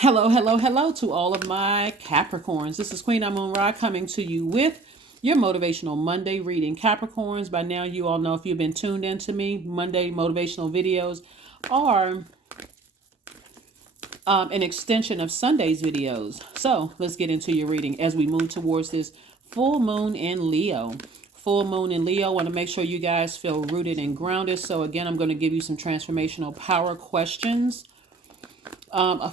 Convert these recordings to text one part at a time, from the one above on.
Hello, hello, hello to all of my Capricorns. This is Queen Amun Ra coming to you with your Motivational Monday reading. Capricorns, by now you all know, if you've been tuned into me, Monday motivational videos are an extension of Sunday's videos. So let's get into your reading as we move towards this full moon in Leo. Full moon in Leo. I want to make sure you guys feel rooted and grounded. So again, I'm going to give you some transformational power questions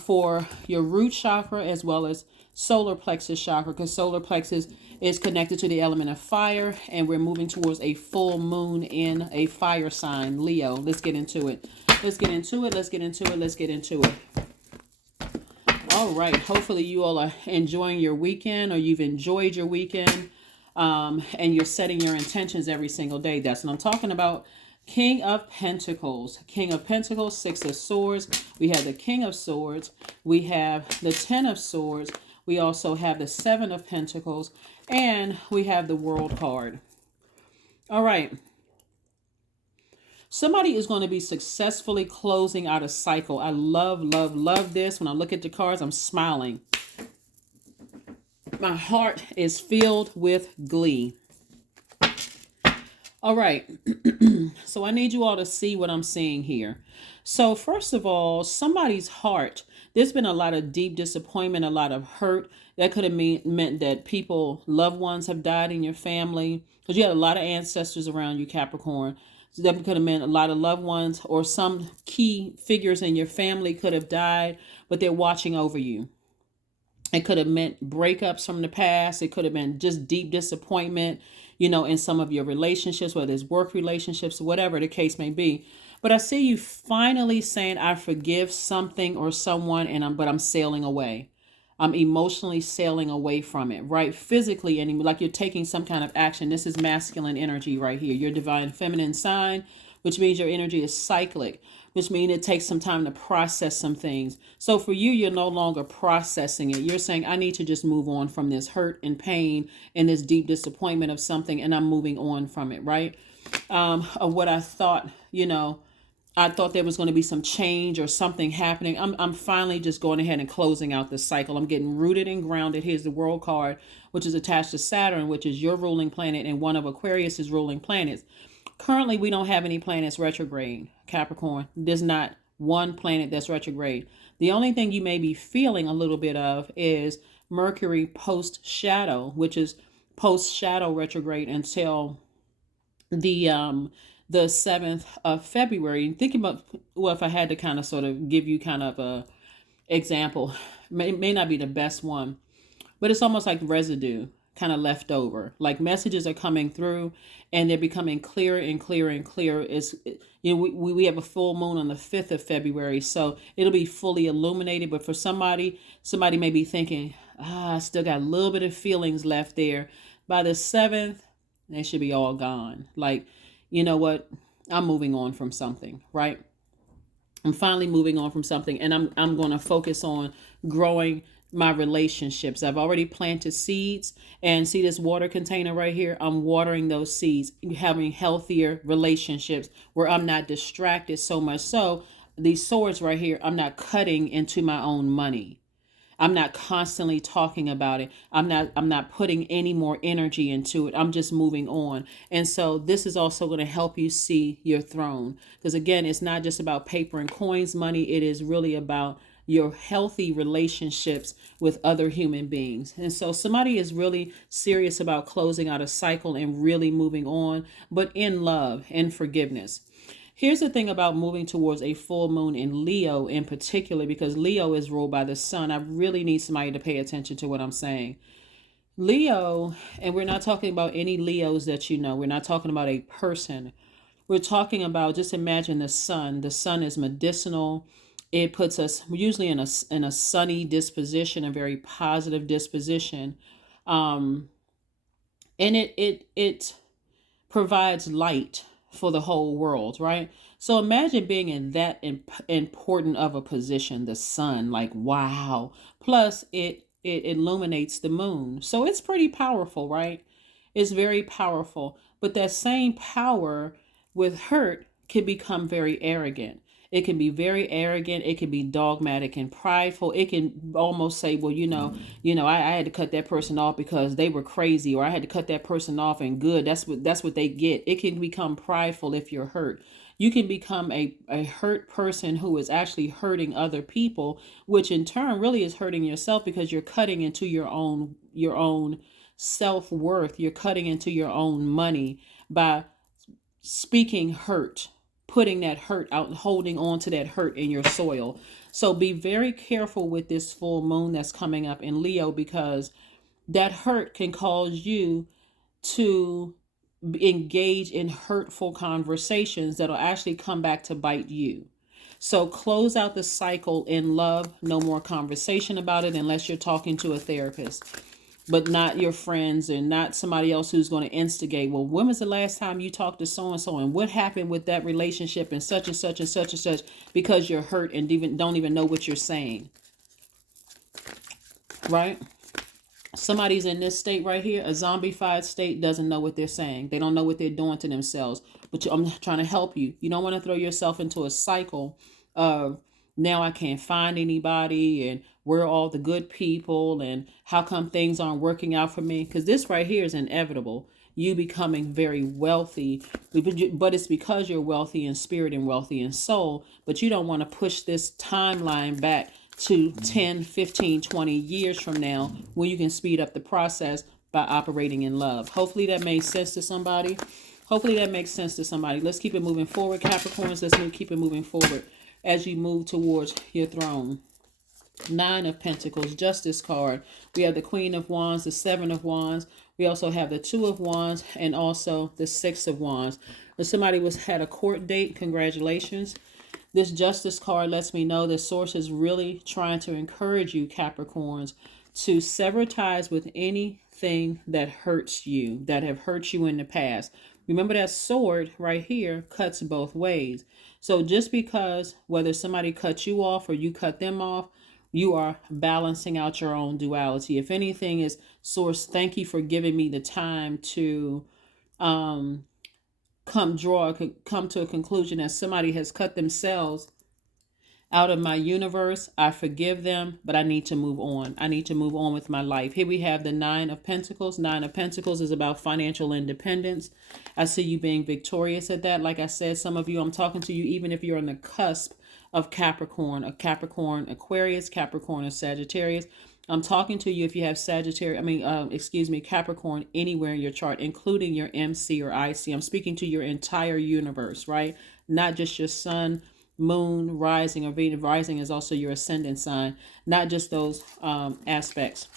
for your root chakra as well as solar plexus chakra, because solar plexus is connected to the element of fire, and we're moving towards a full moon in a fire sign, Leo. Let's get into it. Let's get into it. Let's get into it. Let's get into it. All right. Hopefully you all are enjoying your weekend, or you've enjoyed your weekend, and you're setting your intentions every single day. That's what I'm talking about. King of Pentacles. King of Pentacles, Six of Swords. We have the King of Swords. We have the Ten of Swords. We also have the Seven of Pentacles. And we have the World card. All right. Somebody is going to be successfully closing out a cycle. I love, love, love this. When I look at the cards, I'm smiling. My heart is filled with glee. All right. So I need you all to see what I'm seeing here. So first of all, somebody's heart, there's been a lot of deep disappointment, a lot of hurt. That could have meant that people, loved ones have died in your family, because you had a lot of ancestors around you, Capricorn. So that could have meant a lot of loved ones, or some key figures in your family could have died, but they're watching over you. It could have meant breakups from the past. It could have been just deep disappointment, in some of your relationships, whether it's work relationships, whatever the case may be. But I see you finally saying, I forgive something or someone, but I'm sailing away. I'm emotionally sailing away from it, right? Physically, and like you're taking some kind of action. This is masculine energy right here. Your divine feminine sign, which means your energy is cyclic, which means it takes some time to process some things. So for you, you're no longer processing it. You're saying, I need to just move on from this hurt and pain and this deep disappointment of something, and I'm moving on from it, right? Of what I thought, I thought there was going to be some change or something happening. I'm finally just going ahead and closing out the cycle. I'm getting rooted and grounded. Here's the World card, which is attached to Saturn, which is your ruling planet, and one of Aquarius's ruling planets. Currently, we don't have any planets retrograde, Capricorn. There's not one planet that's retrograde. The only thing you may be feeling a little bit of is Mercury post-shadow, which is post-shadow retrograde until the 7th of February. And thinking about, well, if I had to kind of sort of give you kind of a example, may not be the best one, but it's almost like residue kind of left over. Like messages are coming through and they're becoming clearer and clearer and clearer. We have a full moon on the 5th of February, so it'll be fully illuminated. But for somebody may be thinking, I still got a little bit of feelings left there. By the 7th, they should be all gone. Like, you know what? I'm moving on from something, right? I'm finally moving on from something, and I'm going to focus on growing my relationships. I've already planted seeds, and see this water container right here? I'm watering those seeds, having healthier relationships where I'm not distracted so much. So these swords right here, I'm not cutting into my own money. I'm not constantly talking about it. I'm not putting any more energy into it. I'm just moving on. And so this is also going to help you see your throne. Because again, it's not just about paper and coins, money. It is really about your healthy relationships with other human beings. And so somebody is really serious about closing out a cycle and really moving on, but in love and forgiveness. Here's the thing about moving towards a full moon in Leo in particular, because Leo is ruled by the sun. I really need somebody to pay attention to what I'm saying. Leo, and we're not talking about any Leos that you know. We're not talking about a person. We're talking about, just imagine the sun. The sun is medicinal. It puts us usually in a sunny disposition, a very positive disposition. And it provides light for the whole world, right? So imagine being in that important of a position, the sun, like, wow. Plus it illuminates the moon. So it's pretty powerful, right? It's very powerful. But that same power with hurt can become very arrogant. It can be very arrogant. It can be dogmatic and prideful. It can almost say, well, I had to cut that person off because they were crazy, or I had to cut that person off and good. That's what they get. It can become prideful if you're hurt. You can become a hurt person who is actually hurting other people, which in turn really is hurting yourself because you're cutting into your own self-worth. You're cutting into your own money by speaking hurt, putting that hurt out, holding on to that hurt in your soil. So be very careful with this full moon that's coming up in Leo, because that hurt can cause you to engage in hurtful conversations that'll actually come back to bite you. So close out the cycle in love. No more conversation about it unless you're talking to a therapist, but not your friends and not somebody else who's going to instigate. Well, when was the last time you talked to so and so, and what happened with that relationship, and such and such and such and such, because you're hurt and even don't even know what you're saying, right? Somebody's in this state right here, a zombified state, doesn't know what they're saying. They don't know what they're doing to themselves. But I'm trying to help you. You don't want to throw yourself into a cycle of, now I can't find anybody, and where are all the good people, and how come things aren't working out for me? Because this right here is inevitable. You becoming very wealthy, but it's because you're wealthy in spirit and wealthy in soul. But you don't want to push this timeline back to 10, 15, 20 years from now, when you can speed up the process by operating in love. Hopefully that made sense to somebody. Hopefully that makes sense to somebody. Let's keep it moving forward, Capricorns. Keep it moving forward as you move towards your throne. Nine of Pentacles, Justice card. We have the Queen of Wands, the Seven of Wands. We also have the Two of Wands, and also the Six of Wands. If somebody had a court date, congratulations. This Justice card lets me know the source is really trying to encourage you, Capricorns, to sever ties with anything that hurts you, that have hurt you in the past. Remember, that sword right here cuts both ways. So just because whether somebody cuts you off or you cut them off, you are balancing out your own duality. If anything, is source, thank you for giving me the time to come to a conclusion that somebody has cut themselves out of my universe. I forgive them, but I need to move on. I need to move on with my life. Here we have the Nine of Pentacles. Nine of Pentacles is about financial independence. I see you being victorious at that. Like I said, some of you, I'm talking to you even if you're on the cusp of Capricorn, Aquarius, Capricorn, or Sagittarius. I'm talking to you if you have Capricorn anywhere in your chart, including your MC or IC. I'm speaking to your entire universe, right? Not just your sun, moon, rising, or Venus. Rising is also your ascendant sign, not just those aspects.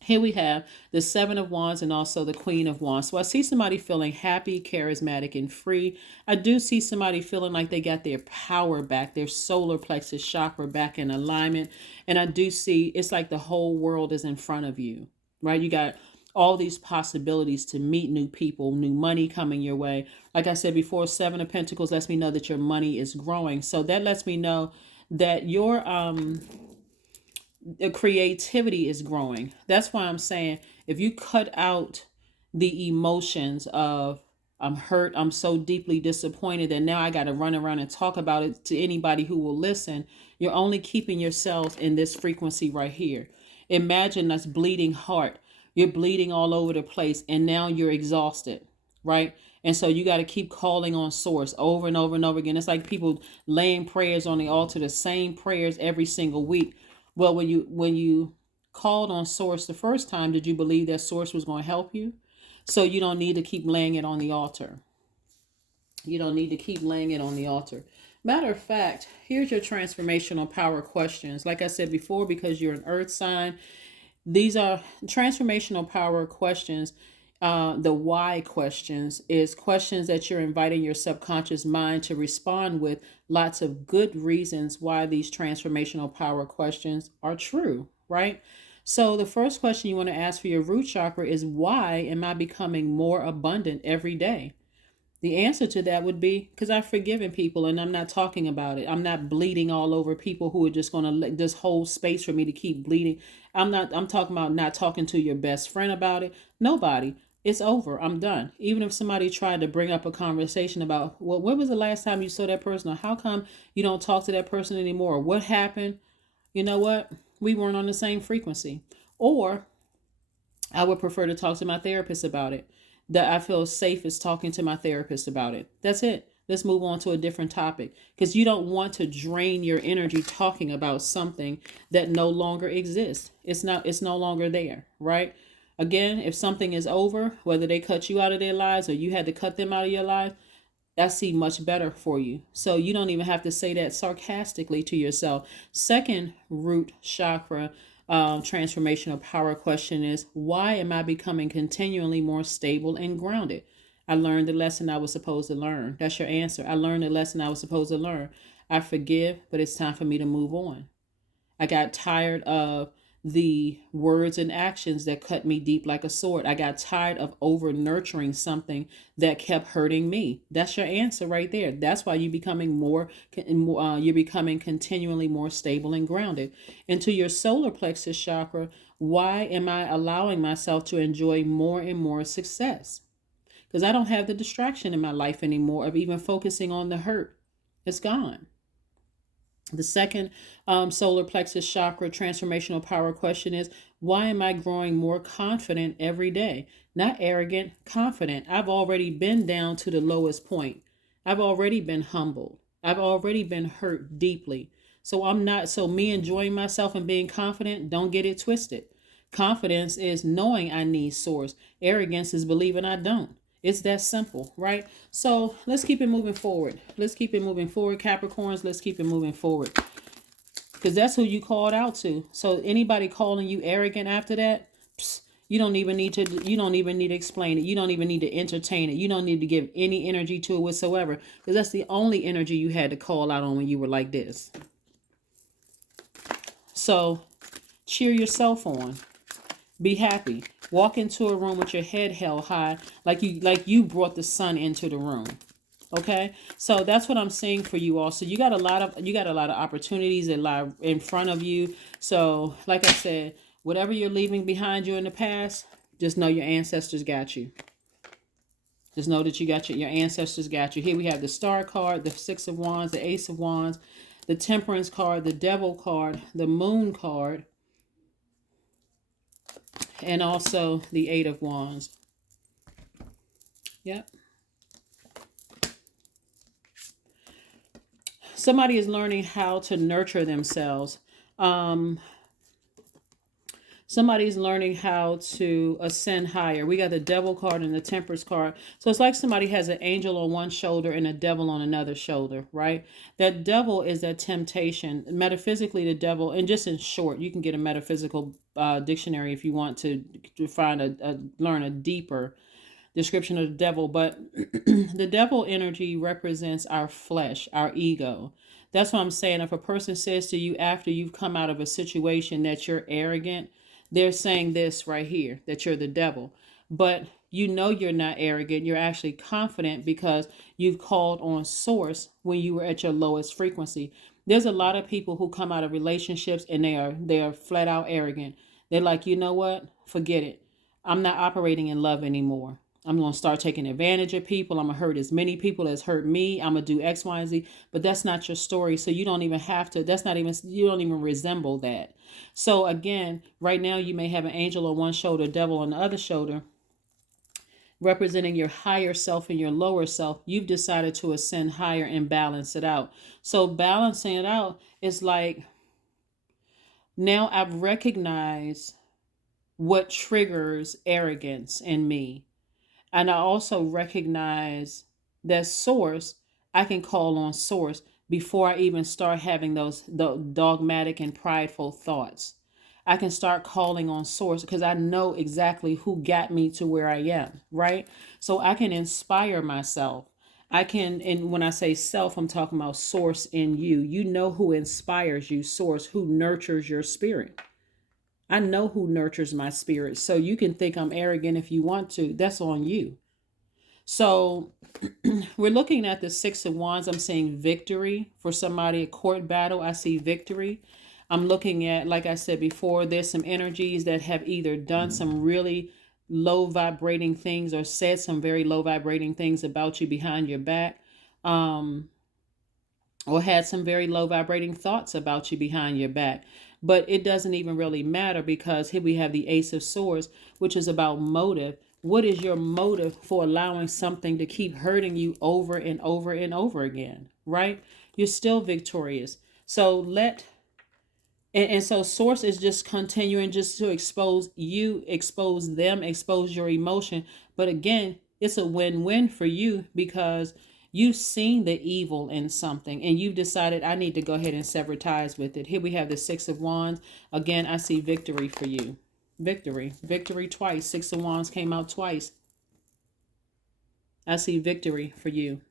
Here we have the Seven of Wands and also the Queen of Wands. So I see somebody feeling happy, charismatic, and free. I do see somebody feeling like they got their power back, their solar plexus chakra back in alignment. And I do see it's like the whole world is in front of you, right? You got all these possibilities to meet new people, new money coming your way. Like I said before, Seven of Pentacles lets me know that your money is growing. So that lets me know that your the creativity is growing. That's why I'm saying, if you cut out the emotions of, I'm hurt, I'm so deeply disappointed that now I got to run around and talk about it to anybody who will listen, you're only keeping yourself in this frequency right here. Imagine this bleeding heart. You're bleeding all over the place, and now you're exhausted, right? And so you got to keep calling on source over and over and over again. It's like people laying prayers on the altar, the same prayers every single week. Well, when you called on source the first time, did you believe that source was going to help you? So you don't need to keep laying it on the altar. You don't need to keep laying it on the altar. Matter of fact, here's your transformational power questions. Like I said before, because you're an earth sign, these are transformational power questions. The why questions is questions that you're inviting your subconscious mind to respond with lots of good reasons why these transformational power questions are true, right? So the first question you want to ask for your root chakra is, why am I becoming more abundant every day? The answer to that would be, because I've forgiven people and I'm not talking about it. I'm not bleeding all over people who are just going to let this whole space for me to keep bleeding. I'm talking about not talking to your best friend about it. Nobody. It's over. I'm done. Even if somebody tried to bring up a conversation about, well, when was the last time you saw that person, or how come you don't talk to that person anymore, or what happened, you know what? We weren't on the same frequency. Or I would prefer to talk to my therapist about it. That I feel safe is talking to my therapist about it. That's it. Let's move on to a different topic, because you don't want to drain your energy talking about something that no longer exists. It's no longer there, right? Again, if something is over, whether they cut you out of their lives or you had to cut them out of your life, I see much better for you. So you don't even have to say that sarcastically to yourself. Second root chakra transformational power question is, why am I becoming continually more stable and grounded? I learned the lesson I was supposed to learn. That's your answer. I learned the lesson I was supposed to learn. I forgive, but it's time for me to move on. I got tired of the words and actions that cut me deep like a sword. I got tired of over nurturing something that kept hurting me. That's your answer right there. That's why you're becoming you're becoming continually more stable and grounded. Into your solar plexus chakra, why am I allowing myself to enjoy more and more success? Because I don't have the distraction in my life anymore of even focusing on the hurt. It's gone. The second solar plexus chakra transformational power question is, why am I growing more confident every day? Not arrogant, confident. I've already been down to the lowest point. I've already been humbled. I've already been hurt deeply. So me enjoying myself and being confident, don't get it twisted. Confidence is knowing I need source. Arrogance is believing I don't. It's that simple, right? So let's keep it moving forward. Let's keep it moving forward, Capricorns. Let's keep it moving forward, because that's who you called out to. So anybody calling you arrogant after that, you don't even need to. You don't even need to explain it. You don't even need to entertain it. You don't need to give any energy to it whatsoever, because that's the only energy you had to call out on when you were like this. So cheer yourself on. Be happy. Walk into a room with your head held high, like you brought the sun into the room. Okay? So that's what I'm seeing for you all. So you got a lot of opportunities that lie in front of you. So, like I said, whatever you're leaving behind you in the past, just know your ancestors got you. Just know that you got your ancestors got you. Here we have the Star card, the Six of Wands, the Ace of Wands, the Temperance card, the Devil card, the Moon card, and also the Eight of Wands. Yep. Somebody is learning how to nurture themselves. Somebody's learning how to ascend higher. We got the Devil card and the Temperance card. So it's like somebody has an angel on one shoulder and a devil on another shoulder, right? That devil is that temptation. Metaphysically, the devil, and just in short, you can get a metaphysical dictionary if you want to find learn a deeper description of the devil. But the devil energy represents our flesh, our ego. That's what I'm saying. If a person says to you after you've come out of a situation that you're arrogant, they're saying this right here, that you're the devil. But you know you're not arrogant. You're actually confident because you've called on source when you were at your lowest frequency. There's a lot of people who come out of relationships and they are flat out arrogant. They're like, you know what? Forget it. I'm not operating in love anymore. I'm going to start taking advantage of people. I'm going to hurt as many people as hurt me. I'm going to do X, Y, and Z. But that's not your story. So you don't even have to, you don't even resemble that. So again, right now you may have an angel on one shoulder, devil on the other shoulder, representing your higher self and your lower self. You've decided to ascend higher and balance it out. So balancing it out is like, now I've recognized what triggers arrogance in me. And I also recognize that source, I can call on source before I even start having the dogmatic and prideful thoughts. I can start calling on source because I know exactly who got me to where I am, right? So I can inspire myself. I can, and when I say self, I'm talking about source in you. You know who inspires you, source, who nurtures your spirit. I know who nurtures my spirit. So you can think I'm arrogant if you want to. That's on you. So we're looking at the Six of Wands. I'm seeing victory for somebody, a court battle. I see victory. I'm looking at, like I said before, there's some energies that have either done some really low vibrating things or said some very low vibrating things about you behind your back. Um, or had some very low vibrating thoughts about you behind your back. But it doesn't even really matter because here we have the Ace of Swords, which is about motive. What is your motive for allowing something to keep hurting you over and over and over again, right? You're still victorious. So and so source is just continuing just to expose you, expose them, expose your emotion. But again, it's a win-win for you because you've seen the evil in something and you've decided I need to go ahead and sever ties with it. Here we have the Six of Wands. Again, I see victory for you. Victory twice. Six of Wands came out twice. I see victory for you.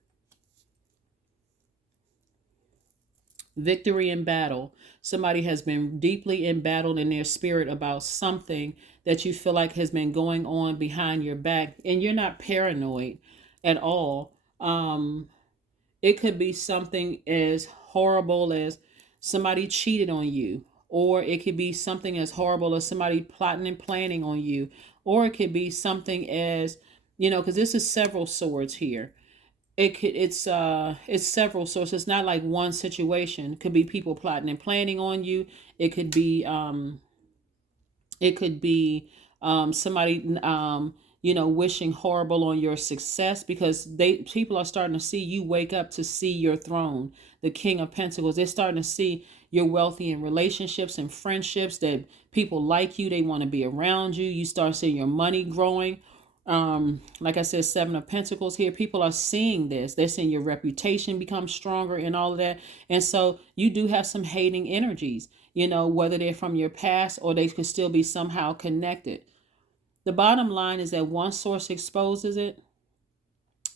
Victory in battle. Somebody has been deeply embattled in their spirit about something that you feel like has been going on behind your back, and you're not paranoid at all. It could be something as horrible as somebody cheated on you, or it could be something as horrible as somebody plotting and planning on you, or it could be something as, because this is several swords here. It's several sources. It's not like one situation. It could be people plotting and planning on you. It could be somebody wishing horrible on your success because people are starting to see you wake up to see your throne, the King of Pentacles. They're starting to see you're wealthy in relationships and friendships, that people like you, they want to be around you. You start seeing your money growing. Like I said, Seven of Pentacles here. People are seeing this. They're seeing your reputation become stronger and all of that. And so you do have some hating energies, whether they're from your past or they could still be somehow connected. The bottom line is that one source exposes it.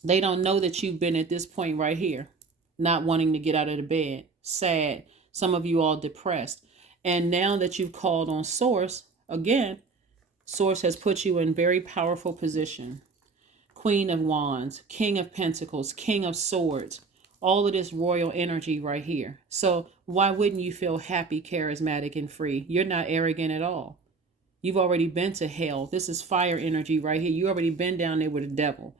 They don't know that you've been at this point right here, not wanting to get out of the bed, sad. Some of you all depressed. And now that you've called on source, again, source has put you in very powerful position. Queen of Wands, King of Pentacles, King of Swords, all of this royal energy right here. So why wouldn't you feel happy, charismatic, and free? You're not arrogant at all. You've already been to hell. This is fire energy right here. You already been down there with the devil.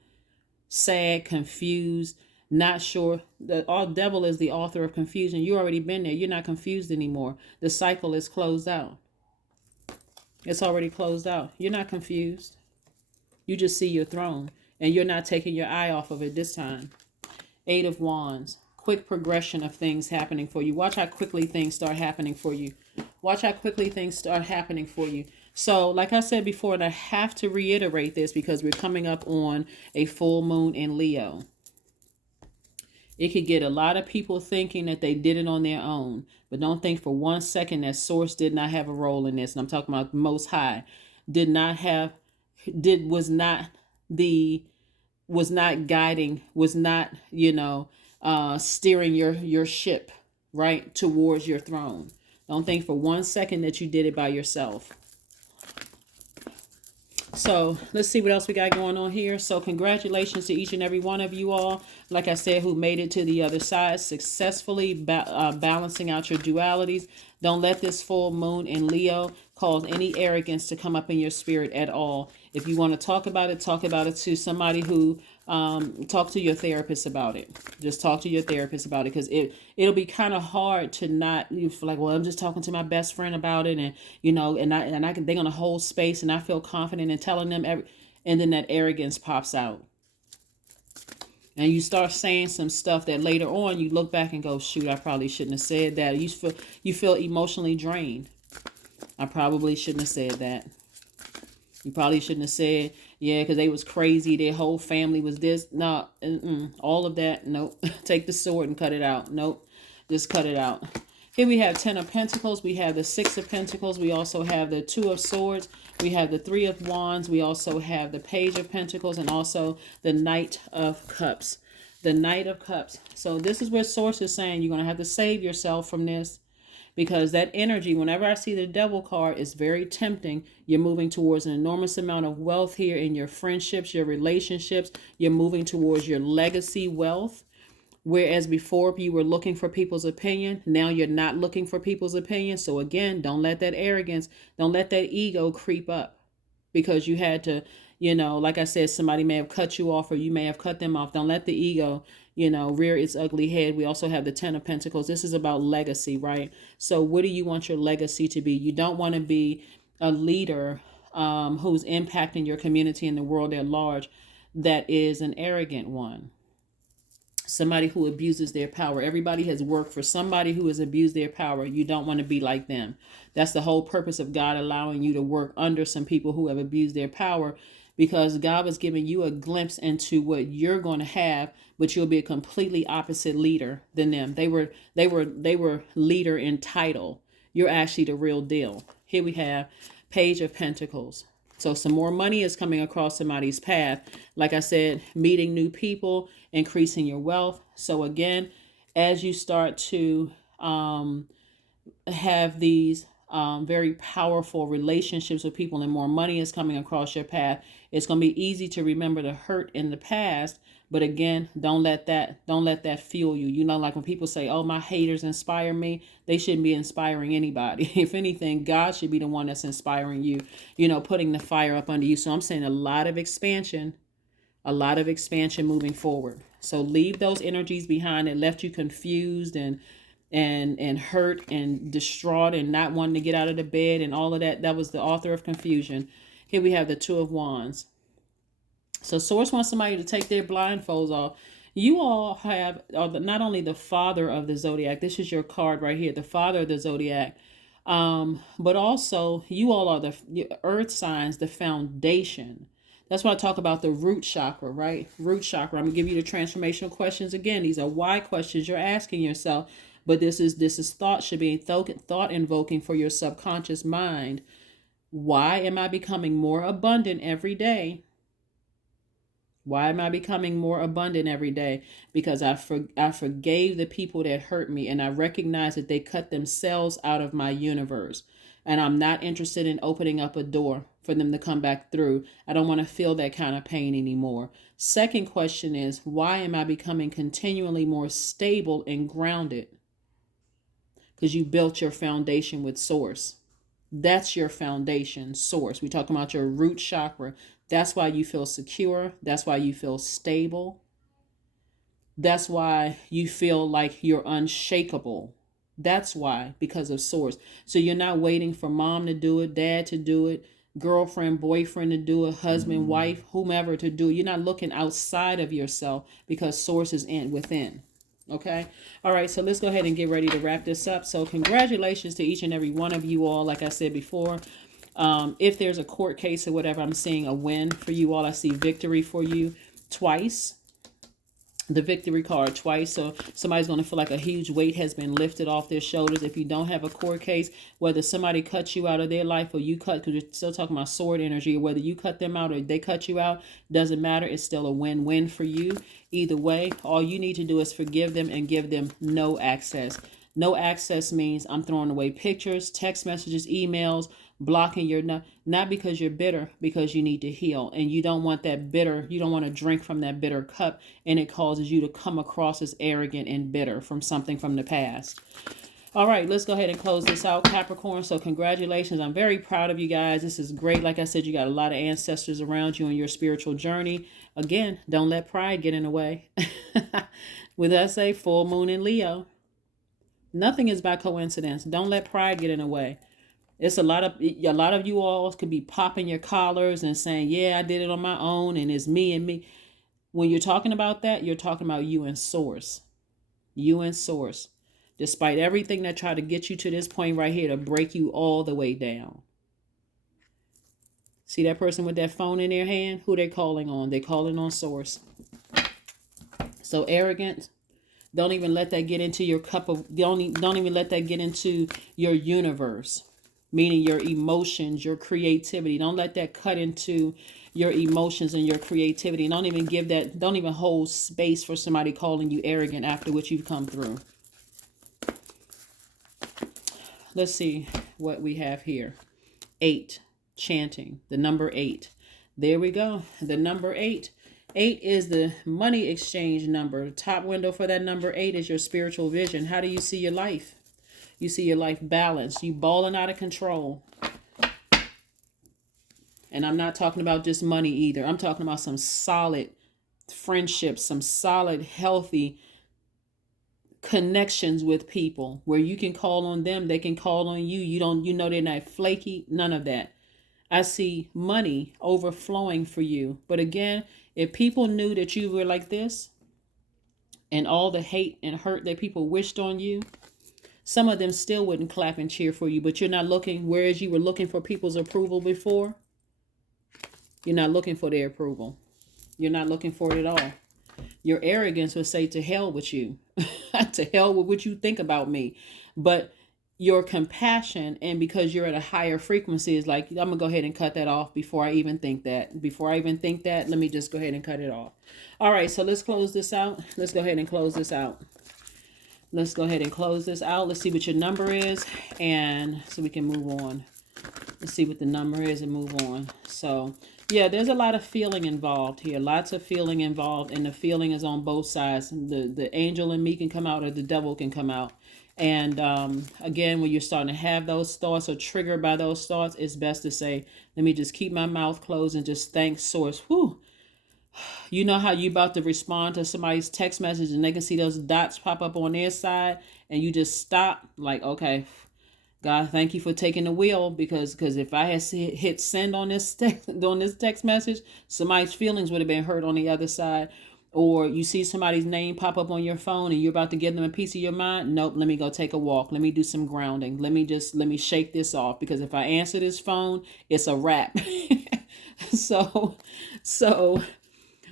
Sad, confused, not sure. The devil is the author of confusion. You already been there. You're not confused anymore. The cycle is closed out. It's already closed out. You're not confused. You just see your throne and you're not taking your eye off of it this time. Eight of Wands. Quick progression of things happening for you. Watch how quickly things start happening for you. Watch how quickly things start happening for you. So, like I said before, and I have to reiterate this because we're coming up on a full moon in Leo. It could get a lot of people thinking that they did it on their own. But don't think for one second that source did not have a role in this. And I'm talking about Most High. Was not guiding, was not, steering your ship right towards your throne. Don't think for one second that you did it by yourself. So let's see what else we got going on here. So congratulations to each and every one of you all, like I said, who made it to the other side successfully, balancing out your dualities. Don't let this full moon in Leo cause any arrogance to come up in your spirit at all. If you want to talk about it to somebody who, talk to your therapist about it. Just talk to your therapist about it, because it'll be kind of hard to not, you feel like, well, I'm just talking to my best friend about it, and they're gonna hold space, and I feel confident in telling them and then that arrogance pops out. And you start saying some stuff that later on you look back and go, shoot, I probably shouldn't have said that. You feel emotionally drained. I probably shouldn't have said that. You probably shouldn't have said, yeah, because they was crazy. Their whole family was this. No, all of that. Nope. Take the sword and cut it out. Nope. Just cut it out. Here we have 10 of Pentacles. We have the 6 of Pentacles. We also have the 2 of Swords. We have the 3 of Wands. We also have the Page of Pentacles and also the Knight of Cups. The Knight of Cups. So this is where Source is saying you're going to have to save yourself from this. Because that energy, whenever I see the Devil card, is very tempting. You're moving towards an enormous amount of wealth here in your friendships, your relationships. You're moving towards your legacy wealth. Whereas before you were looking for people's opinion, now you're not looking for people's opinion. So again, don't let that arrogance, don't let that ego creep up. because you had to, like I said, somebody may have cut you off or you may have cut them off. Don't let the ego, rear its ugly head. We also have the 10 of Pentacles. This is about legacy, right? So what do you want your legacy to be? You don't want to be a leader who's impacting your community and the world at large that is an arrogant one. Somebody who abuses their power. Everybody has worked for somebody who has abused their power. You don't want to be like them. That's the whole purpose of God allowing you to work under some people who have abused their power, because God was giving you a glimpse into what you're going to have, but you'll be a completely opposite leader than them. They were leader in title. You're actually the real deal. Here we have Page of Pentacles. So some more money is coming across somebody's path. Like I said, meeting new people, increasing your wealth. So again, as you start to have these very powerful relationships with people and more money is coming across your path, it's going to be easy to remember the hurt in the past. But again, don't let that fuel you. Like when people say, oh, my haters inspire me, they shouldn't be inspiring anybody. If anything, God should be the one that's inspiring you, putting the fire up under you. So I'm saying a lot of expansion moving forward. So leave those energies behind that left you confused and hurt and distraught and not wanting to get out of the bed and all of that. That was the author of confusion. Here we have the Two of Wands. So Source wants somebody to take their blindfolds off. You all are not only the father of the Zodiac. This is your card right here, the father of the Zodiac. But also you all are the earth signs, the foundation. That's why I talk about the root chakra, right? Root chakra. I'm going to give you the transformational questions again. These are why questions you're asking yourself. But this is thought, should be thought invoking for your subconscious mind. Why am I becoming more abundant every day? Why am I becoming more abundant every day? Because I forgave the people that hurt me, and I recognize that they cut themselves out of my universe. And I'm not interested in opening up a door for them to come back through. I don't want to feel that kind of pain anymore. Second question is, why am I becoming continually more stable and grounded? Because you built your foundation with Source. That's your foundation, Source. We're talking about your root chakra. That's why you feel secure. That's why you feel stable. That's why you feel like you're unshakable. That's why, because of Source. So you're not waiting for mom to do it, dad to do it, girlfriend, boyfriend to do it, husband, wife, whomever to do it. You're not looking outside of yourself, because Source is within. Okay. All right. So let's go ahead and get ready to wrap this up. So congratulations to each and every one of you all. Like I said before, if there's a court case or whatever, I'm seeing a win for you all. I see victory for you twice. The victory card twice. So somebody's going to feel like a huge weight has been lifted off their shoulders. If you don't have a court case, whether somebody cuts you out of their life or you cut, because we're still talking about sword energy, or whether you cut them out or they cut you out, doesn't matter. It's still a win-win for you. Either way, all you need to do is forgive them and give them no access. No access means I'm throwing away pictures, text messages, emails, blocking your, not because you're bitter, because you need to heal. And you don't want that bitter, you don't want to drink from that bitter cup, and it causes you to come across as arrogant and bitter from something from the past. All right, let's go ahead and close this out, Capricorn. So congratulations. I'm very proud of you guys. This is great. Like I said, you got a lot of ancestors around you on your spiritual journey. Again, don't let pride get in the way. With that say, full moon in Leo. Nothing is by coincidence. Don't let pride get in the way. It's a lot of you all could be popping your collars and saying, yeah, I did it on my own and it's me and me. When you're talking about that, you're talking about you and Source. You and Source. Despite everything that tried to get you to this point right here to break you all the way down. See that person with that phone in their hand? Who they calling on? They're calling on Source. So arrogant. Don't even let that get into your cup of, don't even let that get into your universe. Meaning your emotions, your creativity. Don't let that cut into your emotions and your creativity. Don't even hold space for somebody calling you arrogant after what you've come through. Let's see what we have here. 8, chanting, the number 8. There we go. The number 8. 8 is the money exchange number. The top window for that number 8 is your spiritual vision. How do you see your life? You see your life balanced. You balling out of control. And I'm not talking about just money either. I'm talking about some solid friendships, some solid, healthy connections with people where you can call on them, they can call on you. They're not flaky, none of that. I see money overflowing for you. But again, if people knew that you were like this and all the hate and hurt that people wished on you, some of them still wouldn't clap and cheer for you. But you're not looking, whereas you were looking for people's approval before, you're not looking for their approval. You're not looking for it at all. Your arrogance would say, to hell with you. To hell with what you think about me. But your compassion, and because you're at a higher frequency, is like, I'm going to go ahead and cut that off before I even think that. Before I even think that, let me just go ahead and cut it off. All right, so let's close this out. Let's go ahead and close this out. Let's go ahead and close this out. Let's see what your number is, and so we can move on. Let's see what the number is and move on. So, yeah, there's a lot of feeling involved here. Lots of feeling involved, and the feeling is on both sides. The angel in me can come out, or the devil can come out. And again, when you're starting to have those thoughts or triggered by those thoughts, it's best to say, let me just keep my mouth closed and just thank Source. Whew. You know how you about to respond to somebody's text message and they can see those dots pop up on their side, and you just stop like, okay, God, thank you for taking the wheel, because if I had hit send on this text message, somebody's feelings would have been hurt on the other side. Or you see somebody's name pop up on your phone and you're about to give them a piece of your mind. Nope, let me go take a walk. Let me do some grounding. Let me shake this off, because if I answer this phone, it's a wrap. So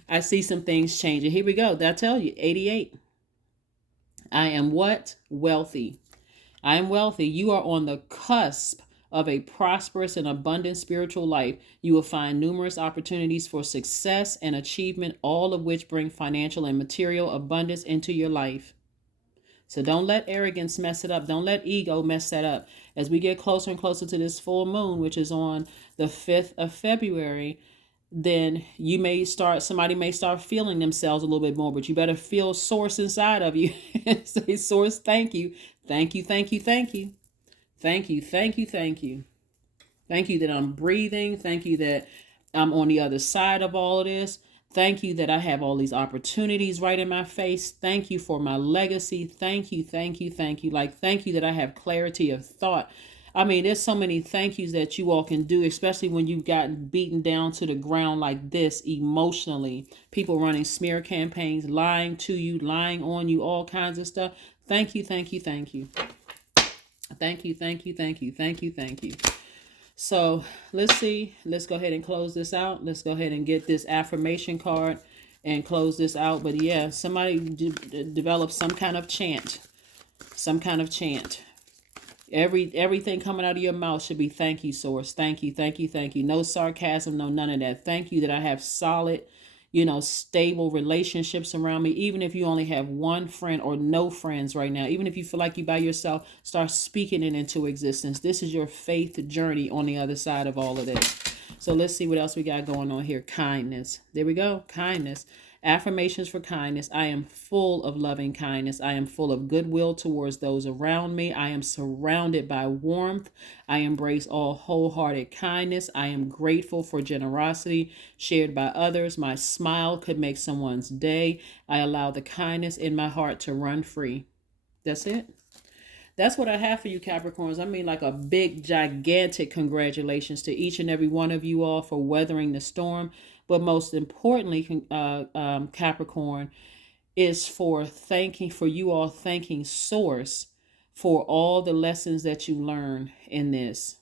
I see some things changing. Here we go. Did I tell you? 88. I am what? Wealthy. I am wealthy. You are on the cusp of a prosperous and abundant spiritual life. You will find numerous opportunities for success and achievement, all of which bring financial and material abundance into your life. So don't let arrogance mess it up. Don't let ego mess that up. As we get closer and closer to this full moon, which is on the 5th of February, then somebody may start feeling themselves a little bit more, but you better feel Source inside of you. Say, Source, thank you. Thank you, thank you, thank you. Thank you, thank you, thank you. Thank you that I'm breathing. Thank you that I'm on the other side of all of this. Thank you that I have all these opportunities right in my face. Thank you for my legacy. Thank you, thank you, thank you. Like, thank you that I have clarity of thought. I mean, there's so many thank yous that you all can do, especially when you've gotten beaten down to the ground like this emotionally. People running smear campaigns, lying to you, lying on you, all kinds of stuff. Thank you, thank you, thank you. Thank you, thank you, thank you, thank you, thank you. So let's see. Let's go ahead and close this out. Let's go ahead and get this affirmation card and close this out. But yeah, somebody develop some kind of chant. Some kind of chant. Everything coming out of your mouth should be thank you, Source. Thank you, thank you, thank you. No sarcasm, no none of that. Thank you that I have solid, stable relationships around me. Even if you only have one friend or no friends right now, even if you feel like you're by yourself, start speaking it into existence. This is your faith journey on the other side of all of this. So let's see what else we got going on here. Kindness. There we go. Kindness. Affirmations for kindness. I am full of loving kindness. I am full of goodwill towards those around me. I am surrounded by warmth. I embrace all wholehearted kindness. I am grateful for generosity shared by others. My smile could make someone's day. I allow the kindness in my heart to run free. That's it. That's what I have for you, Capricorns. I mean, like a big, gigantic congratulations to each and every one of you all for weathering the storm. But most importantly, Capricorn, is for you all thanking Source for all the lessons that you learn in this.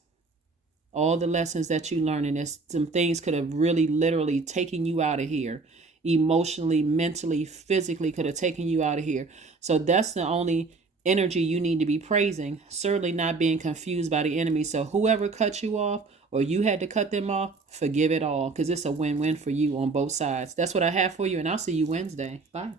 All the lessons that you learn in this. Some things could have really literally taken you out of here. Emotionally, mentally, physically could have taken you out of here. So that's the only energy you need to be praising. Certainly not being confused by the enemy. So whoever cut you off or you had to cut them off, forgive it all, because it's a win-win for you on both sides. That's what I have for you, and I'll see you Wednesday. Bye.